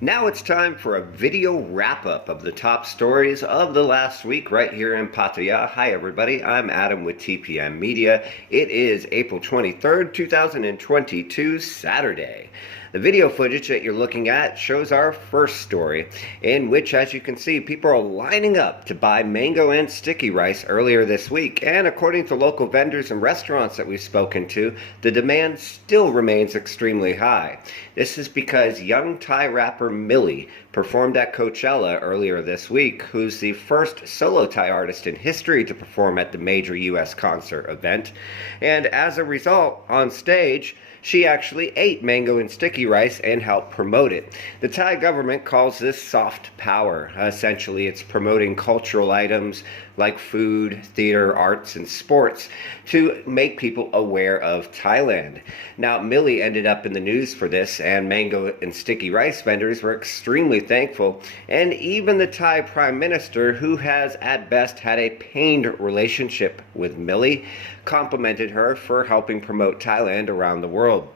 Now it's time for a video wrap-up of the top stories of the last week right here in Pattaya. Hi everybody, I'm Adam with TPM Media. It is April 23rd, 2022, Saturday. The video footage that you're looking at shows our first story, in which, as you can see, people are lining up to buy mango and sticky rice earlier this week. And according to local vendors and restaurants that we've spoken to, the demand still remains extremely high. This is because young Thai rapper Millie performed at Coachella earlier this week, who's the first solo Thai artist in history to perform at the major U.S. concert event. And as a result, on stage, she actually ate mango and sticky rice and helped promote it. The Thai government calls this soft power. Essentially, it's promoting cultural items like food, theater, arts, and sports to make people aware of Thailand. Now, Millie ended up in the news for this, and mango and sticky rice vendors were extremely thankful. And even the Thai Prime Minister, who has at best had a pained relationship with Millie, complimented her for helping promote Thailand around the world.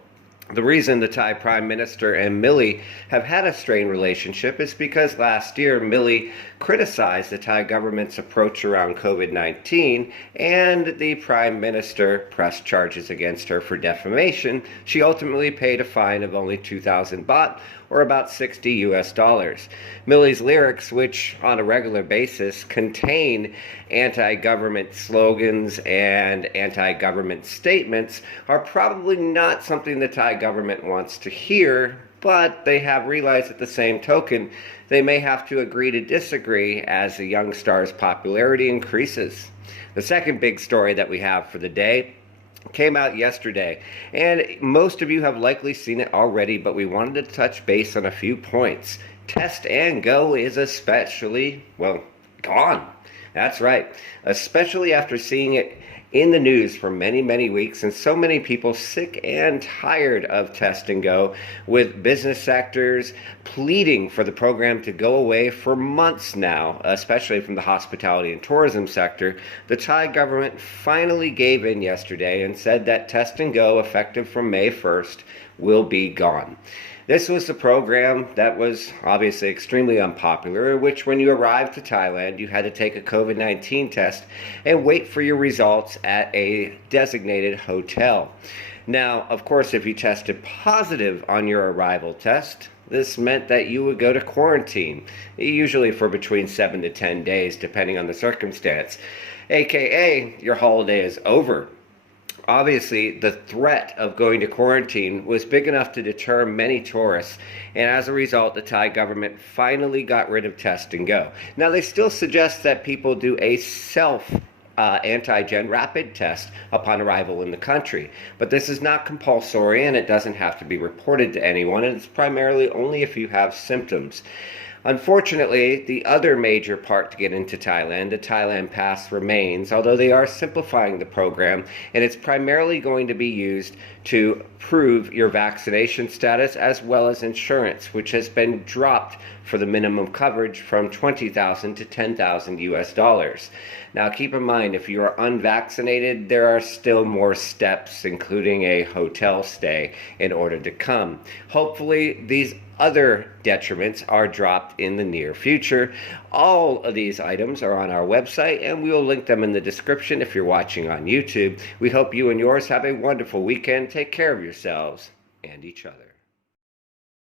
The reason the Thai Prime Minister and Millie have had a strained relationship is because last year Millie criticized the Thai government's approach around COVID-19, and the Prime Minister pressed charges against her for defamation. She ultimately paid a fine of only 2,000 baht, or about $60 US. Millie's lyrics, which on a regular basis contain anti-government slogans and anti-government statements, are probably not something the Thai government wants to hear, but they have realized at the same token they may have to agree to disagree as the young star's popularity increases. The second big story that we have for the day came out yesterday, and most of you have likely seen it already, but we wanted to touch base on a few points. Test and Go is especially, well, gone. That's right. Especially after seeing it in the news for many weeks, and so many people sick and tired of Test and Go, with business sectors pleading for the program to go away for months now, especially from the hospitality and tourism sector. The Thai government finally gave in yesterday and said that Test and Go, effective from May 1st, will be gone. This was the program that was obviously extremely unpopular, in which when you arrived to Thailand, you had to take a COVID-19 test and wait for your results at a designated hotel. Now, of course, if you tested positive on your arrival test, this meant that you would go to quarantine, usually for between 7 to 10 days, depending on the circumstance, aka your holiday is over. Obviously, the threat of going to quarantine was big enough to deter many tourists, and as a result, the Thai government finally got rid of Test and Go. Now, they still suggest that people do a antigen rapid test upon arrival in the country, but this is not compulsory, and it doesn't have to be reported to anyone, and it's primarily only if you have symptoms. Unfortunately, the other major part to get into Thailand, the Thailand Pass, remains, although they are simplifying the program, and it's primarily going to be used to prove your vaccination status as well as insurance, which has been dropped for the minimum coverage from 20,000 to 10,000 US. Now, keep in mind, if you are unvaccinated, there are still more steps, including a hotel stay, in order to come. Hopefully, these other detriments are dropped in the near future. All of these items are on our website, and we will link them in the description if you're watching on YouTube. We hope you and yours have a wonderful weekend. Take care of yourselves and each other.